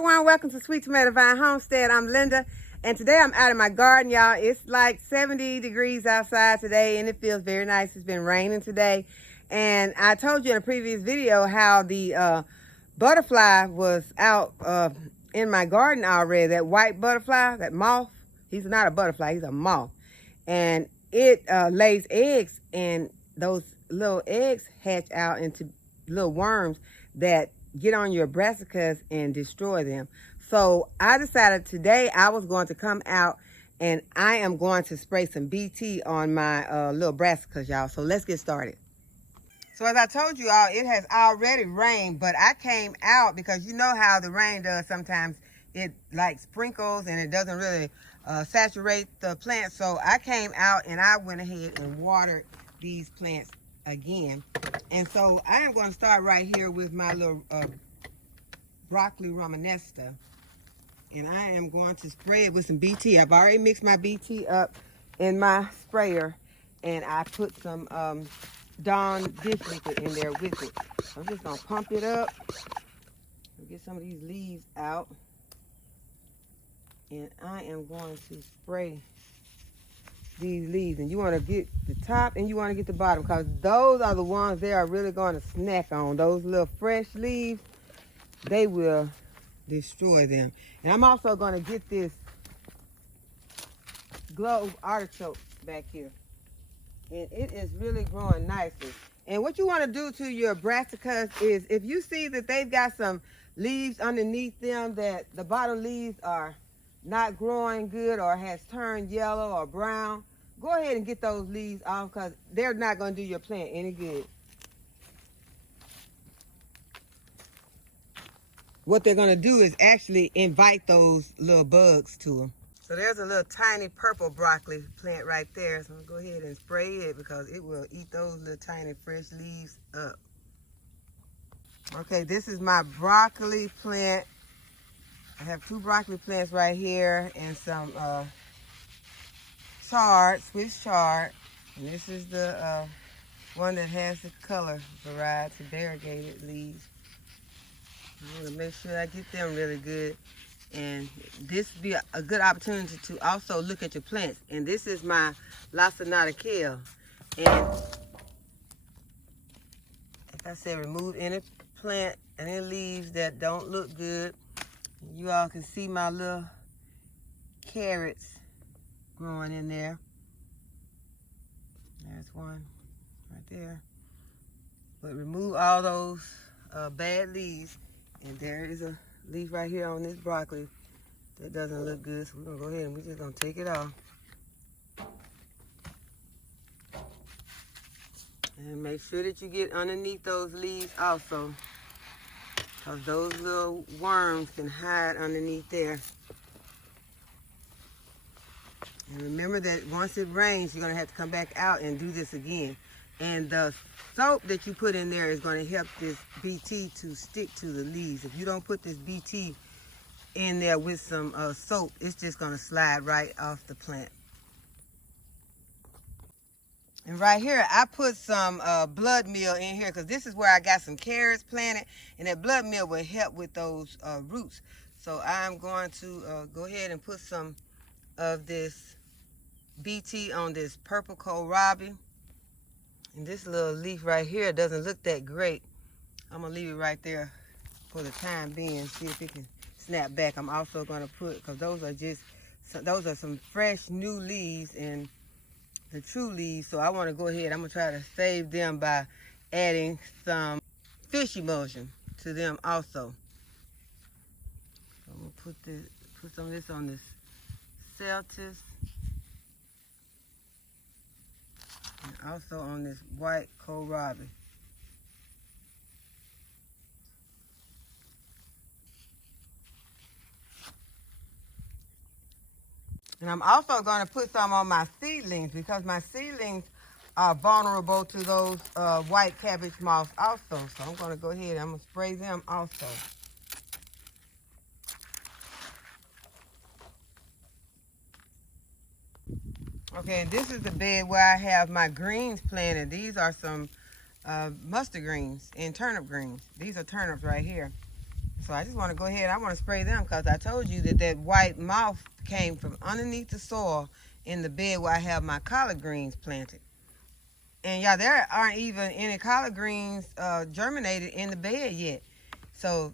everyone, welcome to Sweet Tomato Vine Homestead. I'm Linda, and today I'm out in my garden, y'all. It's like 70 degrees outside today, and it feels very nice. It's been raining today, and I told you in a previous video how the butterfly was out in my garden already. That white butterfly, that moth. He's not a butterfly, he's a moth, and it lays eggs, and those little eggs hatch out into little worms that get on your brassicas and destroy them. So I decided today I was going to come out and I am going to spray some BT on my little brassicas, y'all. So let's get started. So as I told you all, it has already rained, but I came out because you know how the rain does sometimes. It like sprinkles and it doesn't really saturate the plants. So I came out and I went ahead and watered these plants again. And so I am going to start right here with my little broccoli romanesca, and I am going to spray it with some BT. I've already mixed my BT up in my sprayer, and I put some Dawn dish liquid in there with it. So I'm just going to pump it up and get some of these leaves out, and I am going to spray these leaves. And you want to get the top and you want to get the bottom, because those are the ones they are really going to snack on. Those little fresh leaves, they will destroy them. And I'm also going to get this glove artichoke back here, and it is really growing nicely. And what you want to do to your brassicas is, if you see that they've got some leaves underneath them, that the bottom leaves are not growing good or has turned yellow or brown, go ahead and get those leaves off, because they're not going to do your plant any good. What they're going to do is actually invite those little bugs to them. So there's a little tiny purple broccoli plant right there. So I'm going to go ahead and spray it, because it will eat those little tiny fresh leaves up. Okay, this is my broccoli plant. I have 2 broccoli plants right here, and some chard, Swiss chard. And this is the one that has the color variety, variegated leaves. I'm going to make sure I get them really good. And this would be a good opportunity to also look at your plants. And this is my lacinato kale. And like I said, remove any plant, any leaves that don't look good. You all can see my little carrots growing in there. There's one right there. But remove all those bad leaves. And there is a leaf right here on this broccoli that doesn't look good. So we're going to go ahead and we're just going to take it off. And make sure that you get underneath those leaves also, because those little worms can hide underneath there. And remember that once it rains, you're going to have to come back out and do this again. And the soap that you put in there is going to help this BT to stick to the leaves. If you don't put this BT in there with some soap, it's just going to slide right off the plant. And right here, I put some blood meal in here, because this is where I got some carrots planted, and that blood meal will help with those roots. So I'm going to go ahead and put some of this BT on this purple kohlrabi. And this little leaf right here doesn't look that great. I'm going to leave it right there for the time being, see if it can snap back. I'm also going to put, because those are some fresh new leaves and the true leaves. So I want to go ahead, I'm going to try to save them by adding some fish emulsion to them also. So I'm going to put some of this on this celtis. And also on this white kohlrabi. And I'm also going to put some on my seedlings, because my seedlings are vulnerable to those white cabbage moths also. So I'm going to go ahead and I'm going to spray them also. Okay, and this is the bed where I have my greens planted. These are some mustard greens and turnip greens. These are turnips right here. So I just want to go ahead. I want to spray them because I told you that that white moth came from underneath the soil in the bed where I have my collard greens planted. And y'all, there aren't even any collard greens germinated in the bed yet. So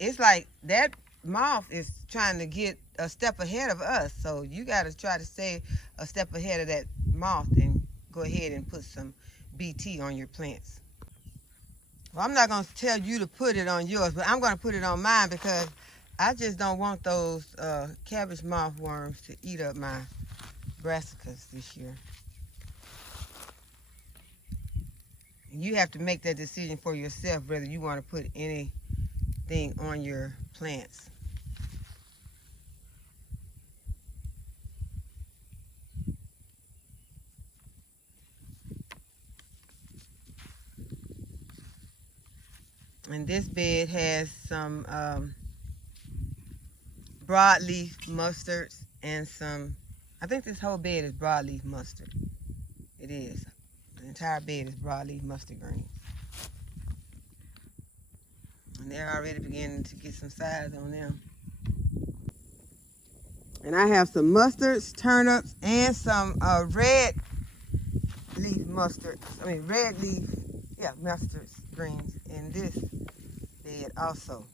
it's like that moth is trying to get a step ahead of us. So you got to try to stay a step ahead of that moth and go ahead and put some BT on your plants. Well, I'm not going to tell you to put it on yours, but I'm going to put it on mine because I just don't want those cabbage moth worms to eat up my brassicas this year. You have to make that decision for yourself whether you want to put anything on your plants. And this bed has some broadleaf mustards and some, I think this whole bed is broadleaf mustard. It is. The entire bed is broadleaf mustard greens. And they're already beginning to get some size on them. And I have some mustards, turnips, and some red leaf mustards. Red leaf, mustards greens in this bed also.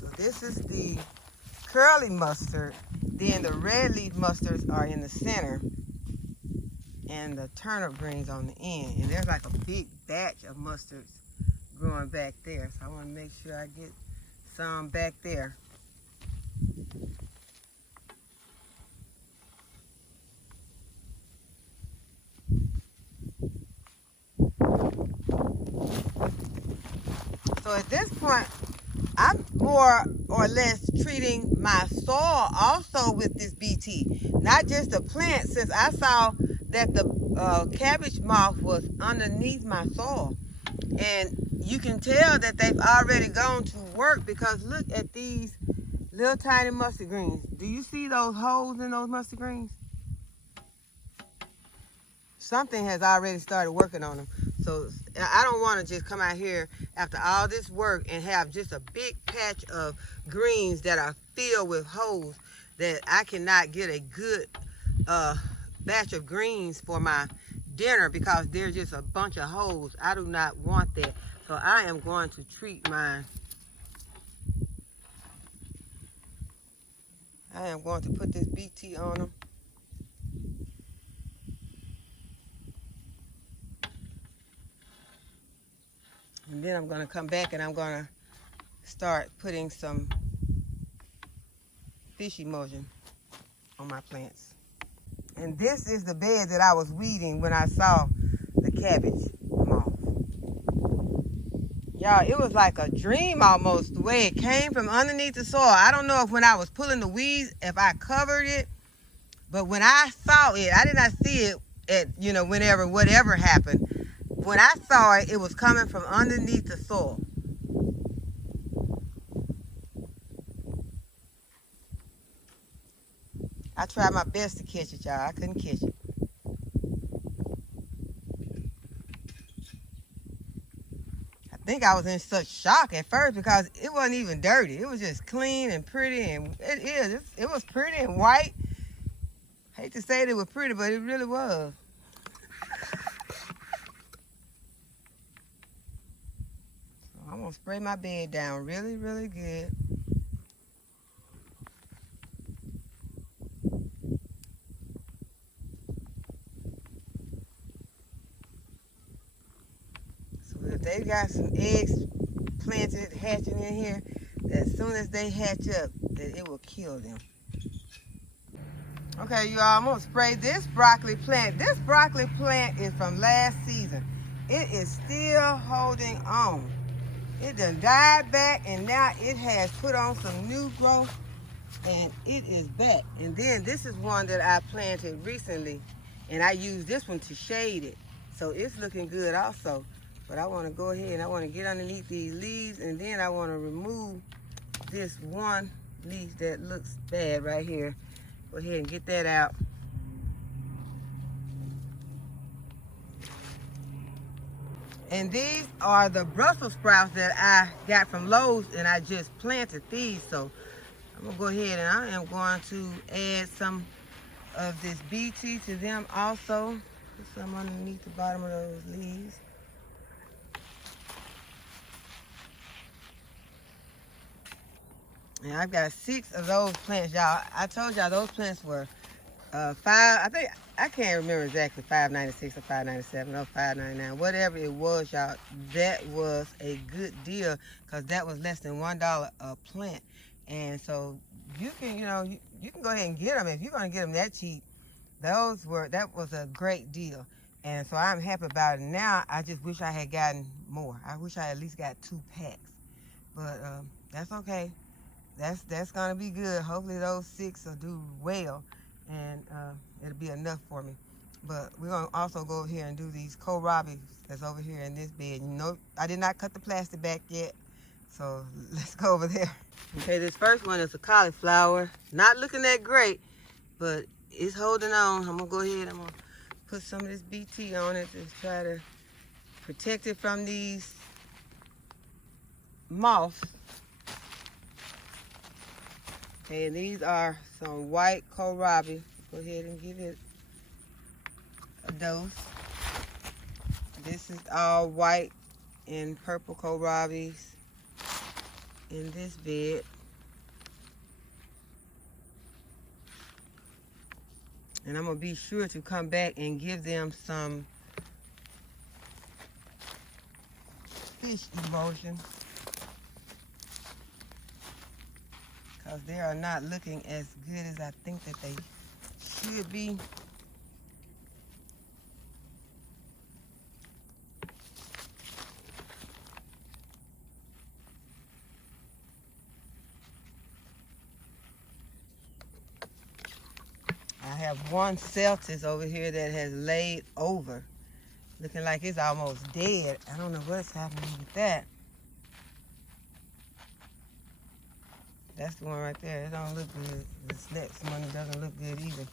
So this is the curly mustard. Then the red leaf mustards are in the center. And the turnip greens on the end. And there's like a big batch of mustards growing back there. So I want to make sure I get some back there. So at this point, I'm more or less treating my soil also with this BT. Not just the plant, since I saw that the cabbage moth was underneath my soil. And you can tell that they've already gone to work because look at these little tiny mustard greens. Do you see those holes in those mustard greens? Something has already started working on them. So I don't want to just come out here after all this work and have just a big patch of greens that are filled with holes that I cannot get a good batch of greens for my dinner because there's just a bunch of holes. I do not want that. So I am going to treat mine. I am going to put this BT on them. And then I'm going to come back and I'm going to start putting some fish emulsion on my plants. And this is the bed that I was weeding when I saw the cabbage moth. Y'all, it was like a dream almost the way it came from underneath the soil. I don't know if when I was pulling the weeds, if I covered it, but when I saw it, I did not see it at, whenever, whatever happened. When I saw it, it was coming from underneath the soil. I tried my best to catch it, y'all. I couldn't catch it. I think I was in such shock at first because it wasn't even dirty. It was just clean and pretty, and it was pretty and white. I hate to say it was pretty, but it really was. So I'm gonna spray my bed down really, really good. If they got some eggs planted, hatching in here, as soon as they hatch up, that it will kill them. Okay, you all, I'm gonna spray this broccoli plant. This broccoli plant is from last season. It is still holding on. It done died back and now it has put on some new growth and it is back. And then this is one that I planted recently and I used this one to shade it. So it's looking good also. But I want to go ahead and I want to get underneath these leaves and then I want to remove this one leaf that looks bad right here. Go ahead and get that out. And these are the Brussels sprouts that I got from Lowe's, and I just planted these. So I'm gonna go ahead and I am going to add some of this BT to them also. Put some underneath the bottom of those leaves. And I've got 6 of those plants, y'all. I told y'all those plants were I can't remember exactly, $5.96 or $5.97 or $5.99, whatever it was, y'all. That was a good deal because that was less than $1 a plant. And so you can, you can go ahead and get them if you're gonna get them that cheap. That was a great deal. And so I'm happy about it. Now I just wish I had gotten more. I wish I at least got 2 packs, but that's okay. That's gonna be good. Hopefully those 6 will do well, and it'll be enough for me. But we're gonna also go over here and do these kohlrabi that's over here in this bed. I did not cut the plastic back yet, so let's go over there. Okay, this first one is a cauliflower. Not looking that great, but it's holding on. I'm gonna go ahead. I'm gonna put some of this BT on it to try to protect it from these moths. Okay, and these are some white kohlrabi. Go ahead and give it a dose. This is all white and purple kohlrabis in this bed. And I'm going to be sure to come back and give them some fish emulsion, because they are not looking as good as I think that they should be. I have one Celtis over here that has laid over, looking like it's almost dead. I don't know what's happening with that. That's the one right there. It don't look good. This next one doesn't look good either.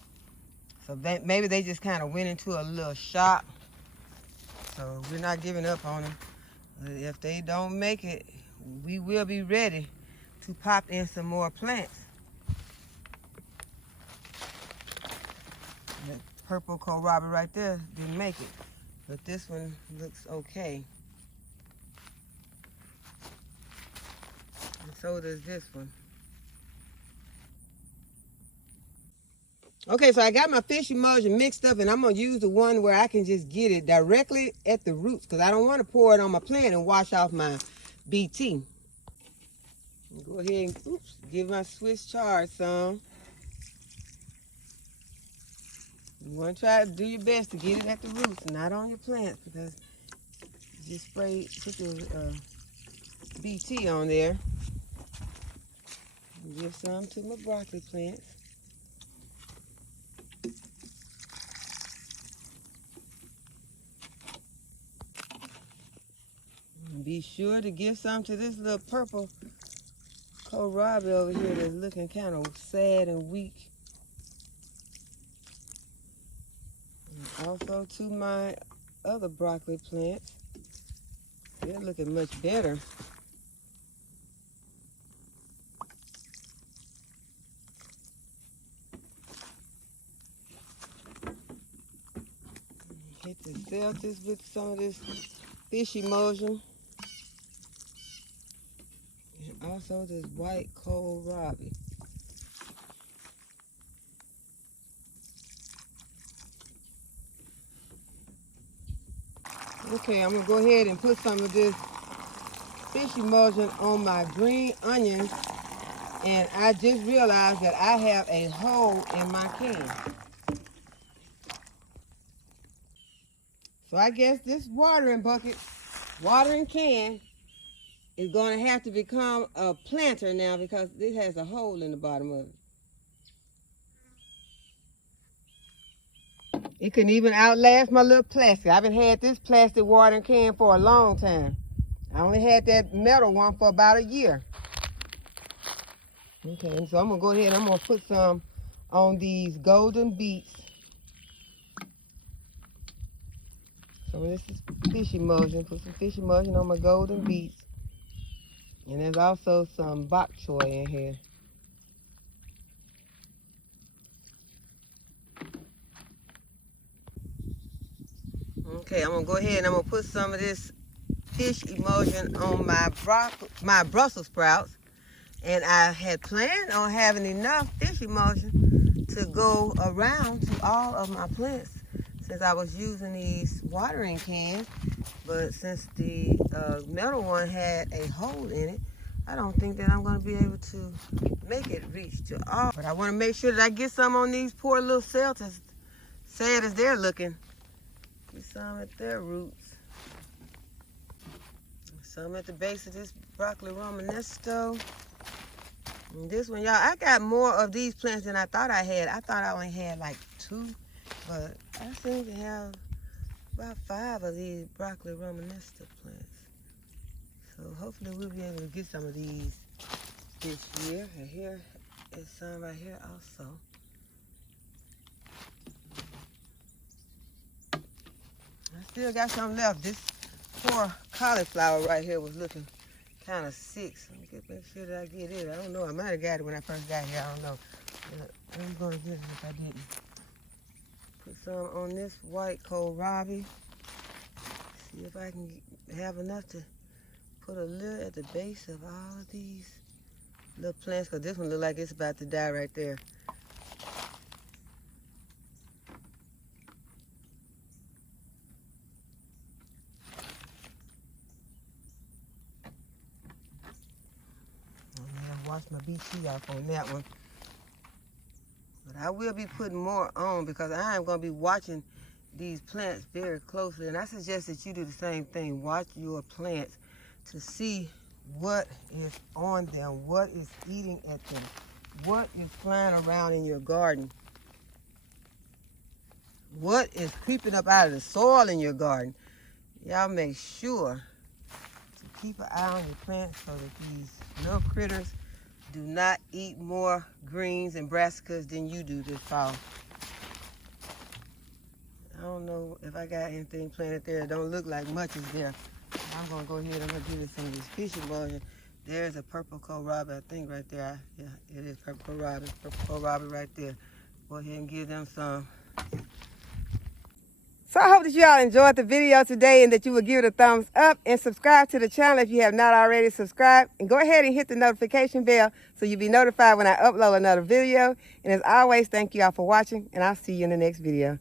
So maybe they just kind of went into a little shock. So we're not giving up on them. If they don't make it, we will be ready to pop in some more plants. That purple kohlrabi right there didn't make it, but this one looks okay. And so does this one. Okay, so I got my fish emulsion mixed up, and I'm going to use the one where I can just get it directly at the roots, because I don't want to pour it on my plant and wash off my BT. Go ahead and give my Swiss chard some. You want to try to do your best to get it at the roots, not on your plants, because you just put your BT on there. Give some to my broccoli plants. And be sure to give some to this little purple kohlrabi over here that's looking kind of sad and weak. And also to my other broccoli plants. They're looking much better. Hit the Celtis with some of this fish emulsion. And also this white kohlrabi. Okay, I'm going to go ahead and put some of this fish emulsion on my green onions. And I just realized that I have a hole in my can. So I guess this watering can is going to have to become a planter now, because it has a hole in the bottom of it. It can even outlast my little plastic. I've been had this plastic watering can for a long time. I only had that metal one for about a year. Okay, and so I'm going to go ahead and I'm going to put some on these golden beets. Some of this is fish emulsion. Put some fish emulsion on my golden beets. And there's also some bok choy in here. Okay, I'm gonna go ahead and I'm gonna put some of this fish emulsion on my Brussels sprouts. And I had planned on having enough fish emulsion to go around to all of my plants since I was using these watering cans. But since the metal one had a hole in it, I don't think that I'm going to be able to make it reach to all. But I want to make sure that I get some on these poor little celtas, sad as they're looking. Get some at their roots. Some at the base of this broccoli romanesco. And this one, y'all, I got more of these plants than I thought I had. I thought I only had like 2, but I seem to have about 5 of these broccoli romanesco plants. So hopefully we'll be able to get some of these this year. And here is some right here also. I still got some left. This poor cauliflower right here was looking kind of sick. So make sure that I get it. I don't know. I might have got it when I first got here. I don't know. But I'm going to get it if I didn't. Put some on this white kohlrabi. See if I can have enough to put a little at the base of all of these little plants. Because this one looks like it's about to die right there. Wash my BT off on that one. But I will be putting more on because I am going to be watching these plants very closely. And I suggest that you do the same thing. Watch your plants to see what is on them, what is eating at them, what is flying around in your garden, what is creeping up out of the soil in your garden. Y'all make sure to keep an eye on your plants so that these little critters do not eat more greens and brassicas than you do this fall. I don't know if I got anything planted there. It don't look like much is there. I'm going to go ahead and I'm going to give it some of this fish emulsion. There's a purple kohlrabi, I think, right there. Yeah, it is purple kohlrabi right there. Go ahead and give them some. So I hope that you all enjoyed the video today and that you will give it a thumbs up and subscribe to the channel if you have not already subscribed. And go ahead and hit the notification bell so you'll be notified when I upload another video. And as always, thank you all for watching, and I'll see you in the next video.